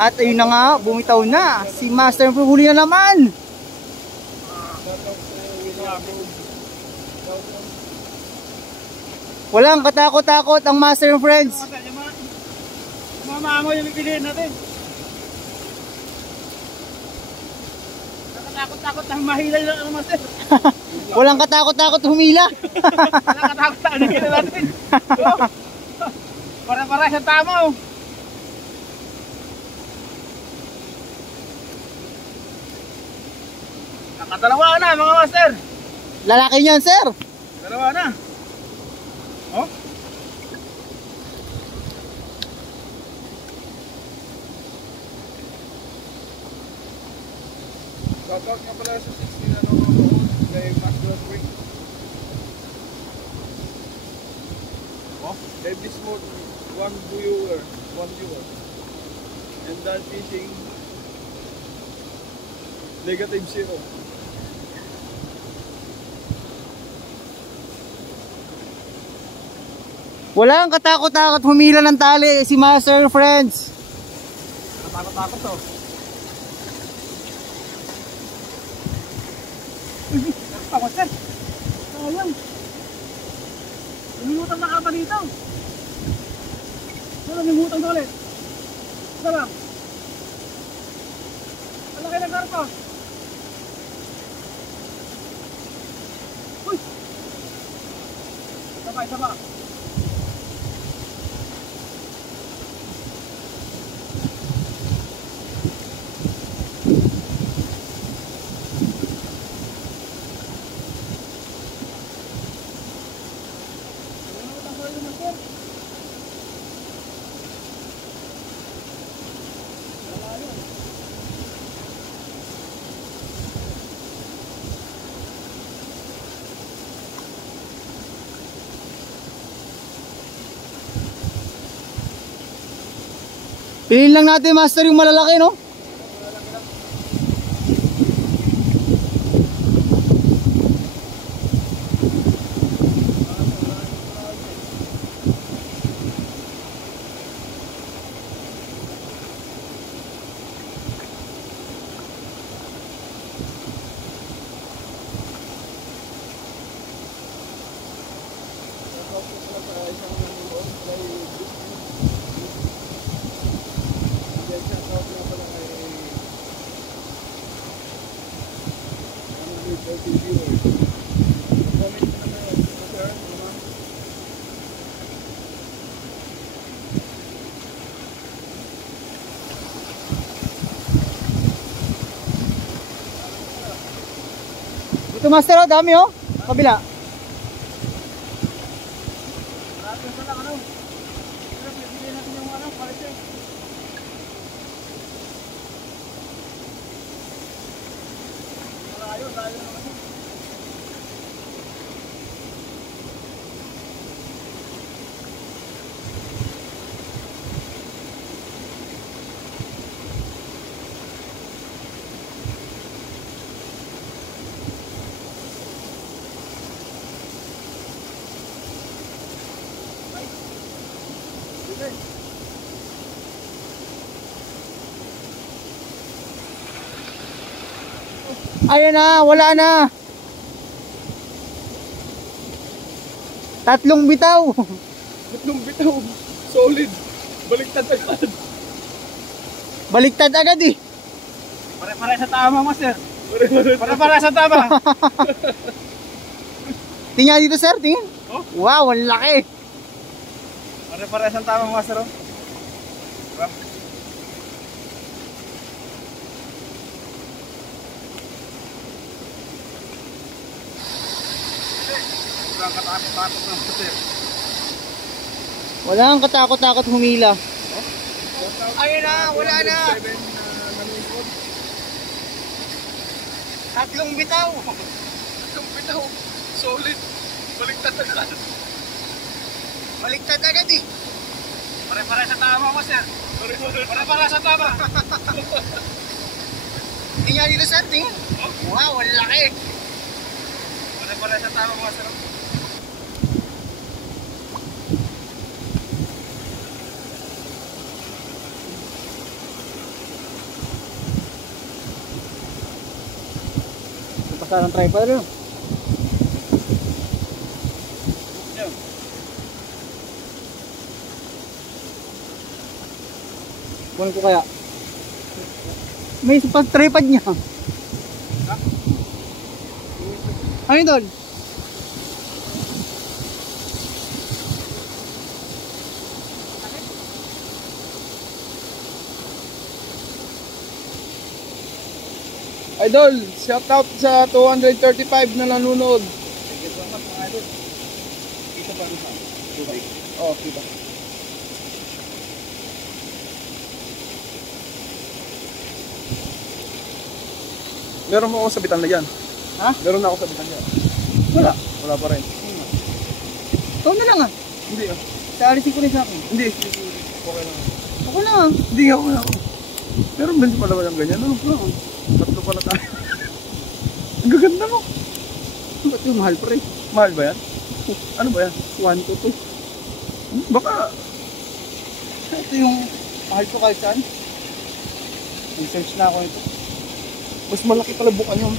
At ayun na nga, bumitaw na. Si Master huli na naman. Walang katakot-takot ang Master and Friends. Mama mo yung pipiliin natin. Nakatakot-takot na mahilay lang ang Master. Walang katakot-takot humila. Nakatakot na humila natin. Para-para sa tama oh. Nakadalawa na mga Master. Lalaki niyan, sir. Dalawa na. Oh? Shoutout nga pala sa 16 na nanonood kay Maxwell Quick. Oh? Kay Bismuth, one viewer. And Dan Fishing, -0. Walang katakot-takot humila ng tali si Master and Friends. Katakot-takot to. Takot ka. Sayang. Lumutang na ka pa dito. Saan lumutang ulit? Saan lang? Ang laki ng karpa. Uy! Sabay. Piliin lang natin, Master, yung malalaki, no? Ito, Master, oh, dami oh. Kabila. Ayan na, wala na. 3 bitaw. 3 bitaw. Solid. Baliktad agad. Baliktad agad eh. Pare-pare sa tama, Master. Pare-pare sa tama. Tingnan dito, sir, tingnan. Oh? Wow, ang laki. Pare-pare sa tama, Master. Diba? Walang katakot-takot ng Master. Walang katakot-takot humila. Oh? Ayun na, wala na. 3 bitaw. 3 bitaw. Solid. Baliktad agad. Baliktad agad eh. Pare-pare sa tama, Master. Pare-pare sa tama. Tingnan dito, sir, tingnan. Oh? Wow, ang laki. Pare-pare sa tama, Master. Lakas ng tripod rin. Kunin ko kaya. May isa pang tripod niya. Ha? Ano doon? Idol, shout out sa 235 na nanonood. Kita pa rin sa tubig. Oo, kita. Meron mo akong sabitan na yan. Ha? Meron na akong sabitan yan. Wala. Wala pa rin. Ikaw na lang ah. Hindi ah. Saalisin ko rin sa akin. Hindi. Okay lang. Ako na ah. Hindi ako na ako. Pero bench pa naman yung ganyan. Ano pa? Tatlo pala tayo. Ang gaganda mo. Ba't yung mahal pa rin? Mahal ba yan? Ano ba yan? 1 to 2. Baka Ito yung mahal ko kahit saan. Research na ako ito. mas malaki pala bukan yun.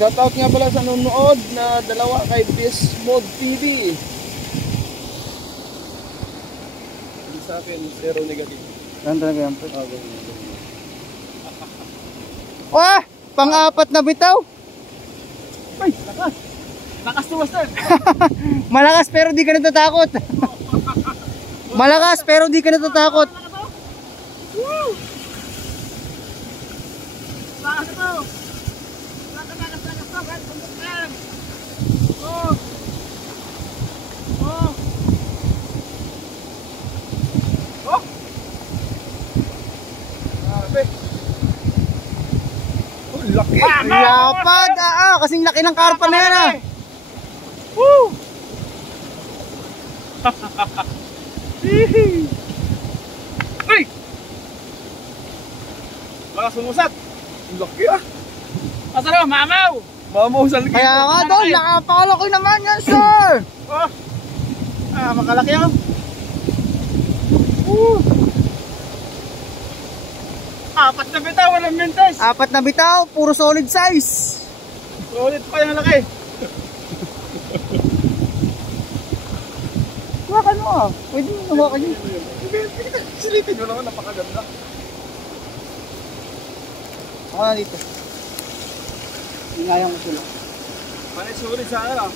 Shoutout nga pala sa nanonood na dalawa kay Bismod TV. Hindi sa akin, zero negative. Yan talaga yan. Wah! Pang-apat na bitaw. Ay, lakas! Lakas to, Master! Malakas pero di ka natatakot. Malakas pero di ka natatakot. Woo! Lakas ito! Lakas to, guys! Pagkakan! Oh! Oh! Oh! Grabe! Oh, laki! Lapad! Kasing laki ng karpa na yan ah. Woo! Ay! Lakas sumusat! Ang laki ah! Asa na, mamaw! Mamaw sa laki! Kaya nga doon, nakapakalaki naman yan sir. Oh! Ah, makalaki ah! Woo! Apat na bitaw, walang mintes! 4 na bitaw, puro solid size. Solid pa yung laki! Hawakan mo ah. Pwede mo hawakan yun. Silipin mo naman, napakaganda. Ako na dito. Ingayang ko sila. Panay sulit sa akin ah.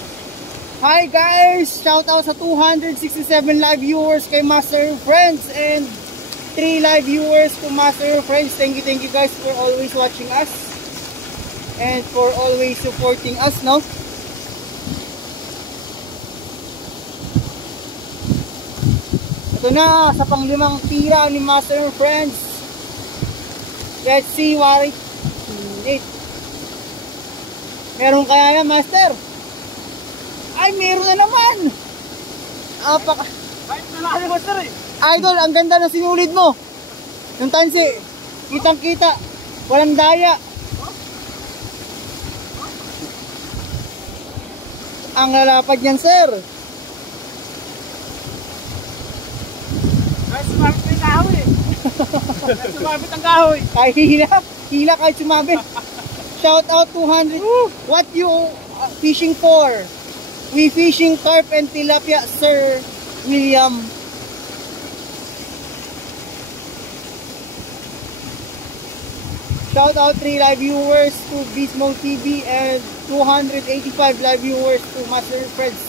Hi guys! Shout out sa 267 live viewers kay Master Friends and 3 live viewers to Master Friends. Thank you guys for always watching us and for always supporting us, no? Ito na sa pang-5 tira ni Master Friends. Let's see what it. Meron kaya yan, Master? Ay, meron na naman! Kahit nalaki mo sir eh. Idol, ang ganda ng sinulid mo. Yung tansi, kitang-kita. Walang daya. Ang lalapad niyan, sir. Kahit sumabit na yung kahoy eh. Kahit sumabit ang kahoy. Kahit hila kahit sumabit. Shout out 200. What you fishing for? We fishing carp and tilapia, Sir William. Shout out 3 live viewers to Bismo TV and 285 live viewers to Master Friends.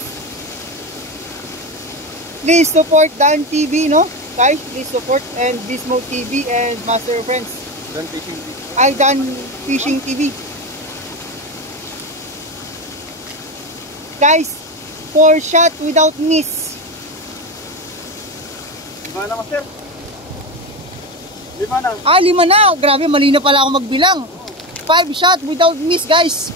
Please support Dan TV, no? Guys, please support and Bismo TV and Master Friends. Dan fishing. Ay, Dan Fishing TV. Guys, 4 shot without miss. Lima na master. Lima na. 5 na. Grabe, mali na pala ako magbilang. 5 shot without miss, guys.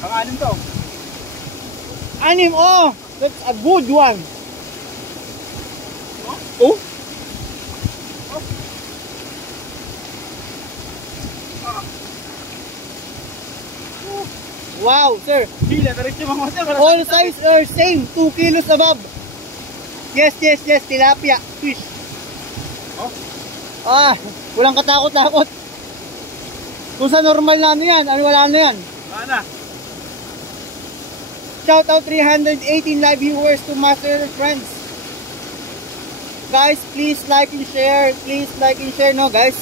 Ang anim to. 6, oh. That's a good one. Oh? Wow, sir. Hila, diretso mga master. Wala All sa- size are same, 2 kilos above. Yes, yes, yes, tilapia, fish. Oh, Ah, walang katakot-takot. Kung sa normal na ano yan, ano wala na yan. wala na. Shout out 318 live viewers to Master Friends. Guys, please like and share. Please like and share, no guys.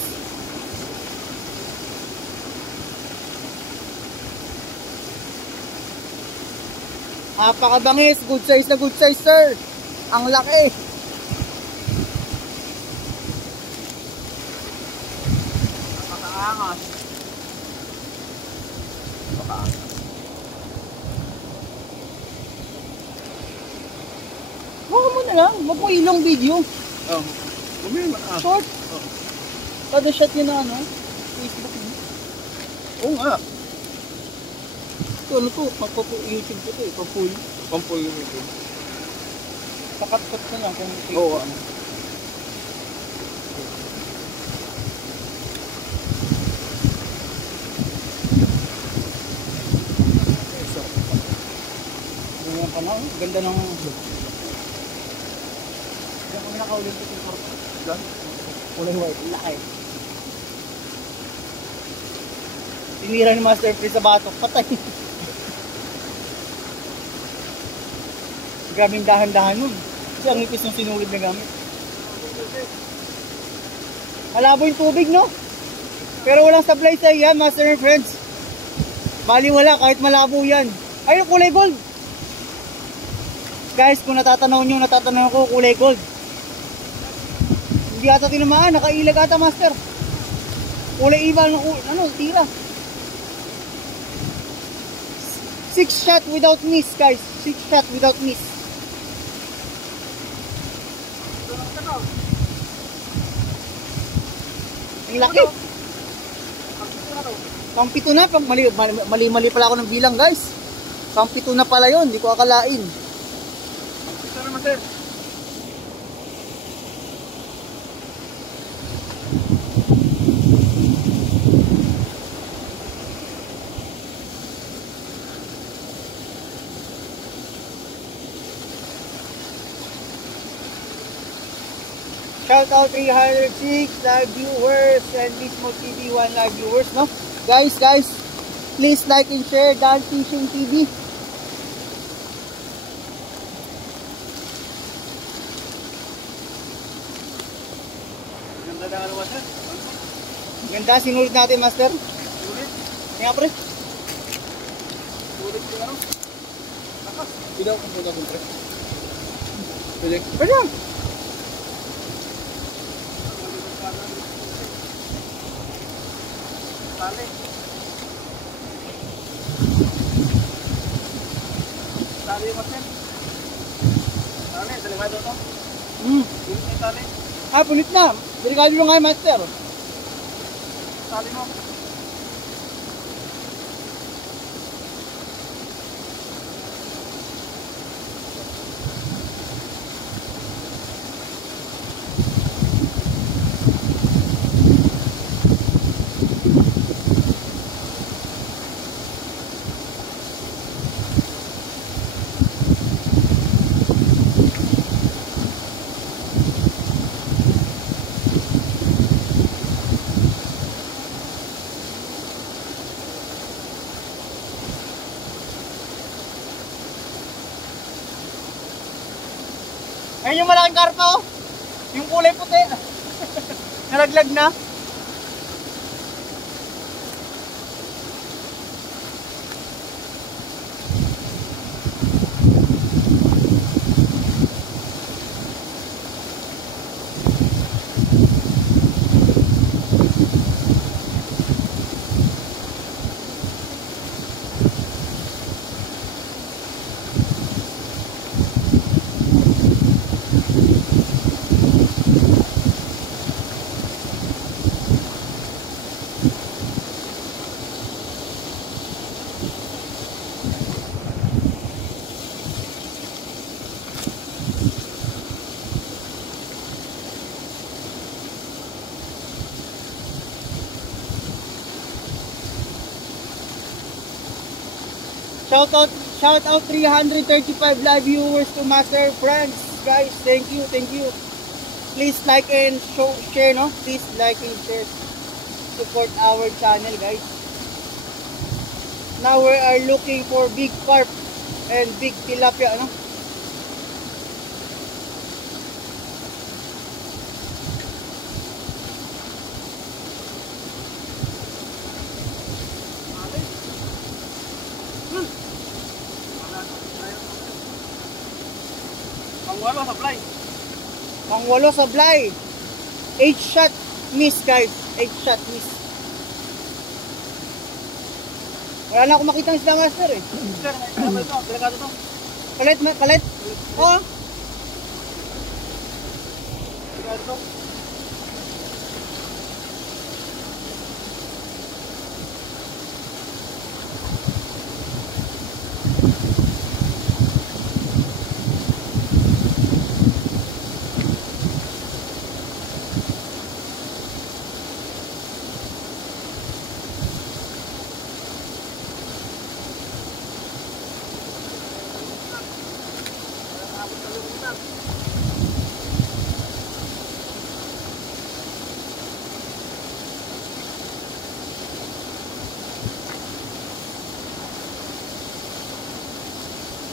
Napakabangis, good size na good size, sir. Ang laki. Napakaangas. Napakaangas. Huwag mo na lang, wag mo ilong video. Oh, bumili man. Short. Oh. Kada shot yun na ano, Facebook mo. Oo nga. Ito ano to, YouTube ko to eh, papull. Pampul yung ito. Sakat-kat ko lang kung Oo, ano. Ganyan pa na, oh. Ganda ng... Diyan kami naka-Olympic yung korpo. Diyan. Kulay white, laki. Tinira ni Master Free sa batok, patay. Grabing dahan-dahan nun. Kasi ang ipis ng sinulid na gamit. Malabo yung tubig, no? Pero walang supply sa yan, Master and Friends. Bali wala, kahit malabo yan. Ay, kulay gold. Guys, kung natatanaw ko, kulay gold. Hindi ata tinamaan, nakailag ata, Master. Kulay iba, ano, tira. 6 shot without miss, guys. 6 shot without miss. Ang laki. Pang-pito na, mali pala ako ng bilang, guys. Pang-pito na pala yun, hindi ko akalain. Ito naman, sir. Shout out 306 live viewers and Mismo TV 1 live viewers, no? Guys, please like and share Dan Fishing TV. Ganda na ano, sir? Ganda, sinulid natin, Master. Sulit. Kaya pre. Sulit yung ano. Lakas. Bidaw kung sulit akong pre. Pwede. Pwede. Tali. Tali yung masin. Tali, delikado to. Punit na yung tali. Ah, punit na. Delikado lang nga, Master. Tali mo. Ayun yung malaking karpa, oh. Yung kulay puti. Nalaglag na. Shout out 335 live viewers to Master Friends. Guys, thank you. Please like and share, no? Please like and share. Support our channel, guys. Now we are looking for big carp and big tilapia, no? Pang-walo sablay. 8 shot miss, guys. 8 shot miss. Wala na akong makita ng isda, Master, eh. Sir, may ito. Delikado to. Kalit? Oo. Delikado to.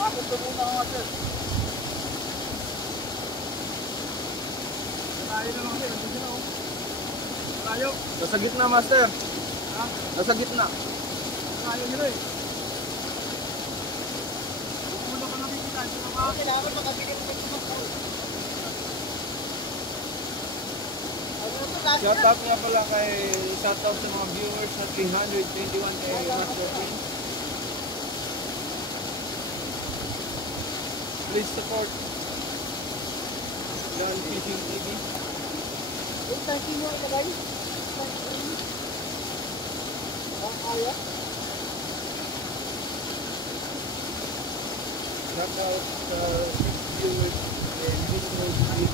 Bakit ito muna ako, Master? Malayo na lang, Master. Nandito na, oh. Malayo. Nasa gitna, Master. Ha? Nasa gitna. Malayo nila, eh. Muna ka nakikita. Kailangan makabili mo ng Shoutout nga pala shoutout sa mga viewers na 321 kay Master Friends. Please support John Fishing TV. Yung tanki mo ilagay? Kaya? Shoutout sa viewers kay Fishing TV.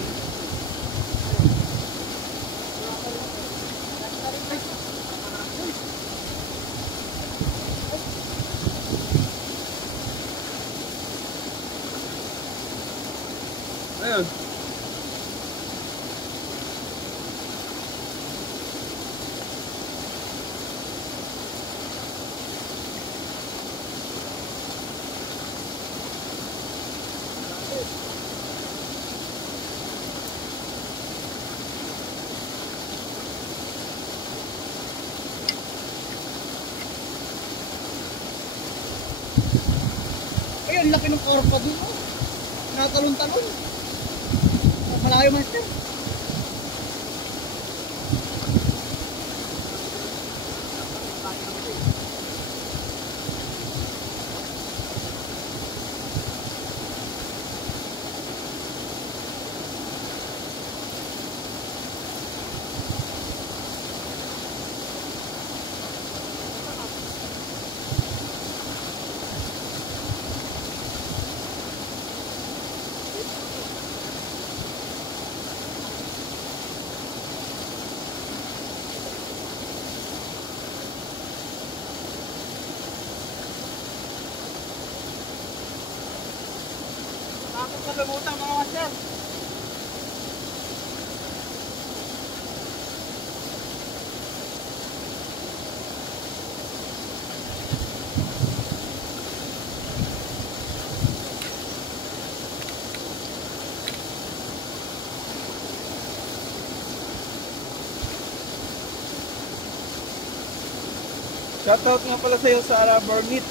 Ayun. Ayun, laki ng korpa dun, oh. Natalon-talon. Malayo, Master. Tapos nakalimutan, mga Master. Shoutout nga pala sa iyo sa Burnit.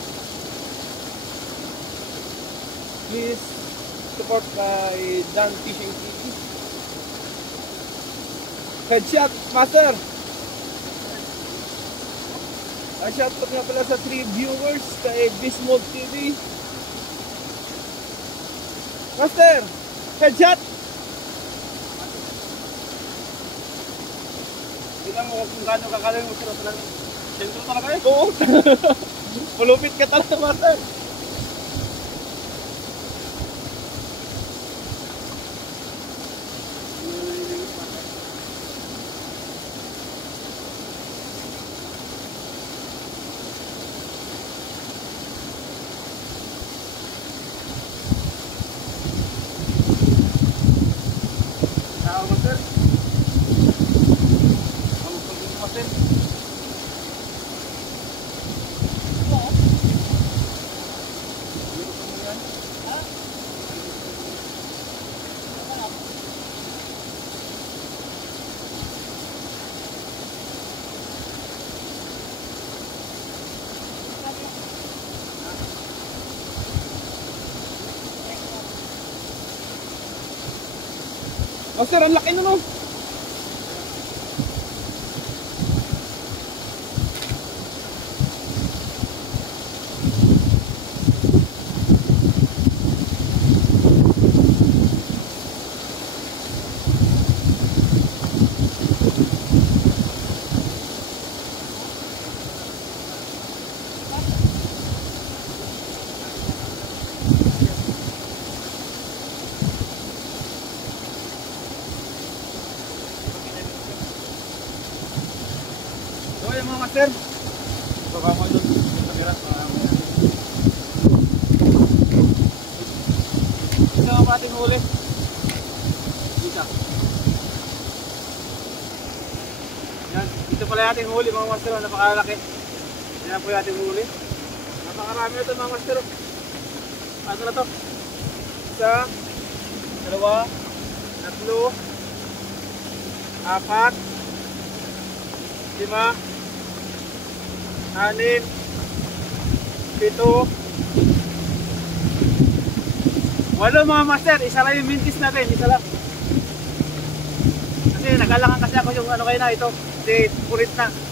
Please support kay Dan Fishing TV. Headshot, Master. Shoutout nga pala sa 3 viewers kay Bismol TV. Master, headshot. Tingnan mo kung gaano kakalayo mo sa sentro talaga eh. Oo. Malupit ka talaga, Master. Master, ang laki nun oh. So ayan mga master, baba mo doon sa camera. Ito ang ating huli. Dito. Yan, dito pala yung ating huli mga master, napakalaki. Yan po yung ating huli. Napakarami ito mga master. Ano na to? Isa, dalawa, tatlo, apat, lima, anim, pito, walo mga master. Isa lang yung mintis natin, isa lang. Kasi nagalangan kasi ako yung ano kayo na ito. Kasi purit na.